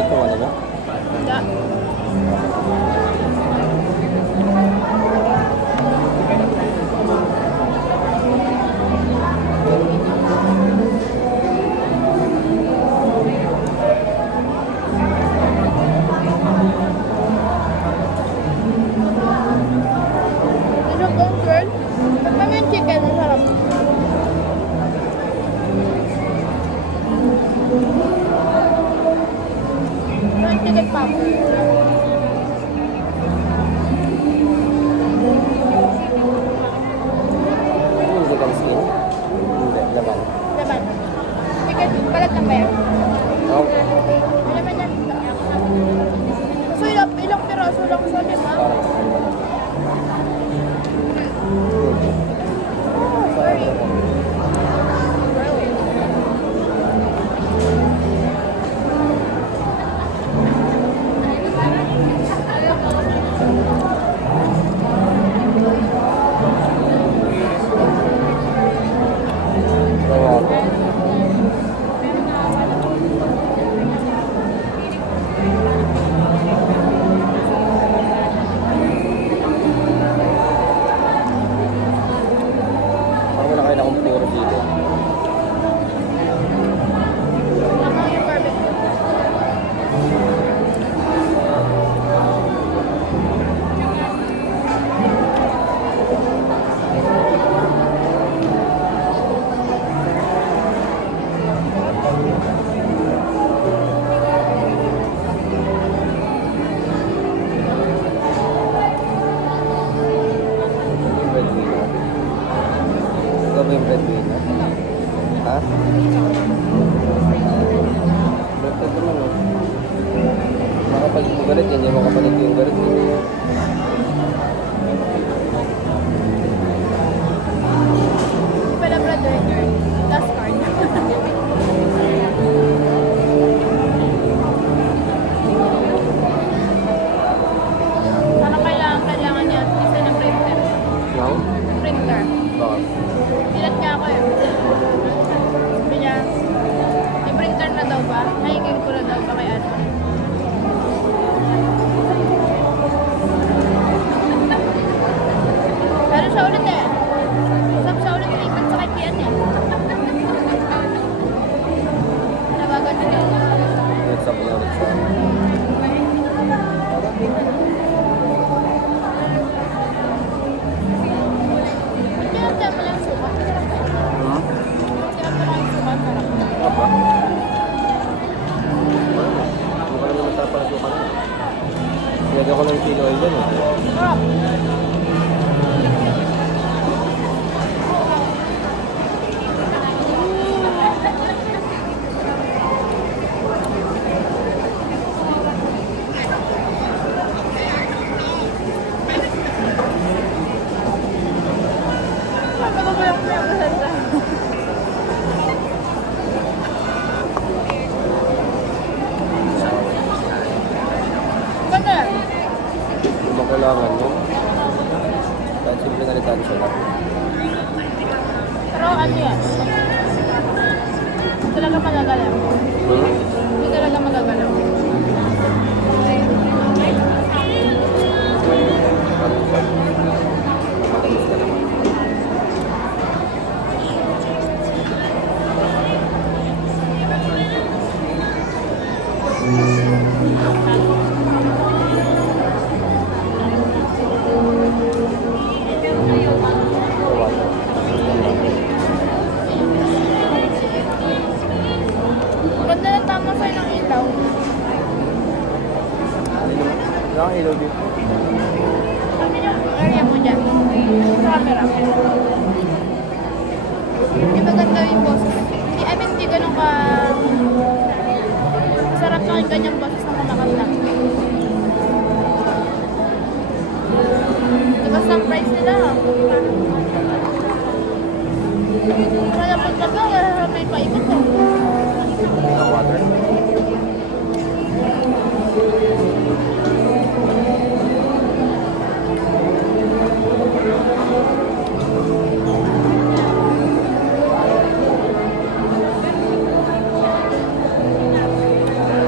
maliit yung ano na? Wala. Masarap ang girl. Pagmama yung chicken, masarap. Yung chicken pop. Hindi kang skin? Hindi, laban. Laman. Chicken, balat lang ba yan? Oo. May laman yan. So, ilang piraso lang sa lima? Parang ano na. Sorry. Parang wala kayo na kung puro dito. Tama yung barbecue. Yung breadwinner. Ikaw ba yung breadwinner? Ha? Breadwinner naman oh. Makapag mo galit, hindi mo kapalit yung galit. Hindi pala brother. Last card. Parang kailangan niya isa ng printer. No? Printer. Bakit? Pilat niya ako eh. Sabi niya, may printer na daw ba? Nahingin ko na daw ba kay ano? Pero siya ulit eh. Sab siya ulit treatment sa kay Pian eh. Nabagan niya eh. Next up na ulit siya. Kaya mo lang sukat. Hmm? Kaya mo lang sukat. Sarap. Apa? Mukha naman nagpapalasukan na. Nilagyan ko ng chili oil dyan eh. Sarap. Ano ba yung pinagkasal? Ganda. Kung ba kailangan mo? Kahit simple na litansya lang. Pero ano yan? Hindi talaga magagalaw. Hmm? Hindi talaga magagalaw. Matamis ka naman. Ganda ng tama sa'yo ng ilaw. Nakakailaw din. Sabi niyo, area mo dyan. Sa camera. Di ba ganda yung boses? I mean, di ganun ka... Masarap pakinggan yung boses ng kumakanta. Tagas ng price nila. Wala pag may paikot ko. Water.